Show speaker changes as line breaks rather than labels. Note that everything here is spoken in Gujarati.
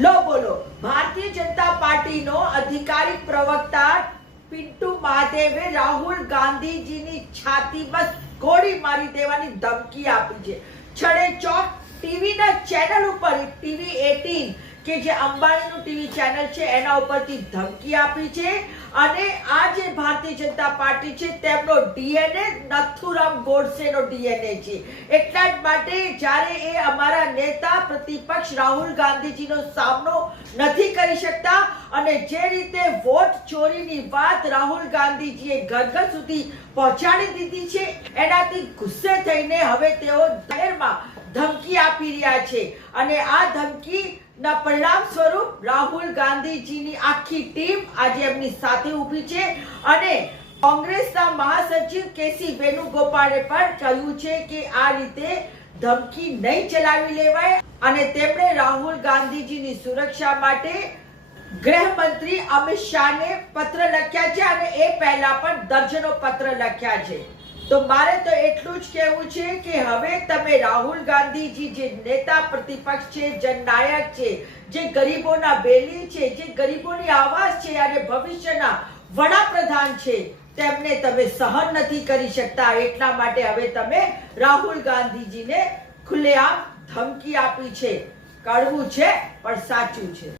લો બોલો. ભારતીય જનતા પાર્ટીનો અધિકારિક પ્રવક્તા પિન્ટુ મહાદેવે રાહુલ ગાંધીજીની છાતીમાં ગોળી મારી દેવાની ધમકી આપી છે. છડે ચોક ટીવીના ચેનલ ઉપર, ટીવી 18 કે જે અંબાણીનું ટીવી ચેનલ છે, એના ઉપરથી ધમકી આપી છે. અને આ જે ભારતીય જનતા પાર્ટી છે, તેમનો ડીએનએ, નથુરામ ગોડસેનો ડીએનએ છે. એટલા માટે જ્યારે એ અમારા નેતા પ્રતિપક્ષ રાહુલ ગાંધીજીનો સામનો નથી કરી શકતા અને જે રીતે વોટ ચોરીની વાત રાહુલ ગાંધીજીએ ઘર ઘર સુધી પહોંચાડી દીધી છે, એનાથી ગુસ્સે થઈને હવે તેઓ જાહેરમાં ધમકી આપી રહ્યા છે. અને આ ધમકી ના પરિણામ સ્વરૂપ રાહુલ ગાંધીજીની આખી ટીમ આજે એમની સાથે ઊભી છે અને કોંગ્રેસના મહાસચિવ કેસી વેણુગોપાલે પણ કહ્યું છે કે આ રીતે ધમકી નહીં ચલાવી લેવાય અને તેમણે રાહુલ ગાંધીજીની સુરક્ષા માટે ગૃહમંત્રી અમિત શાહને પત્ર લખ્યા છે અને એ પહેલા પણ દર્જનો પત્ર લખ્યા છે. તો મારે તો એટલું જ કહેવું છે કે હવે તમે રાહુલ ગાંધીજી જે નેતા પ્રતિપક્ષ છે, જનનાયક છે, જે ગરીબોના બેલી છે, જે ગરીબોની આવાજ છે અને ભવિષ્યના વડાપ્રધાન છે, તેમને તમે સહન નથી કરી શકતા. એટલા માટે હવે તમે રાહુલ ગાંધીજીને ખુલ્લેઆમ ધમકી આપી છે. કડવું છે, પણ સાચું છે.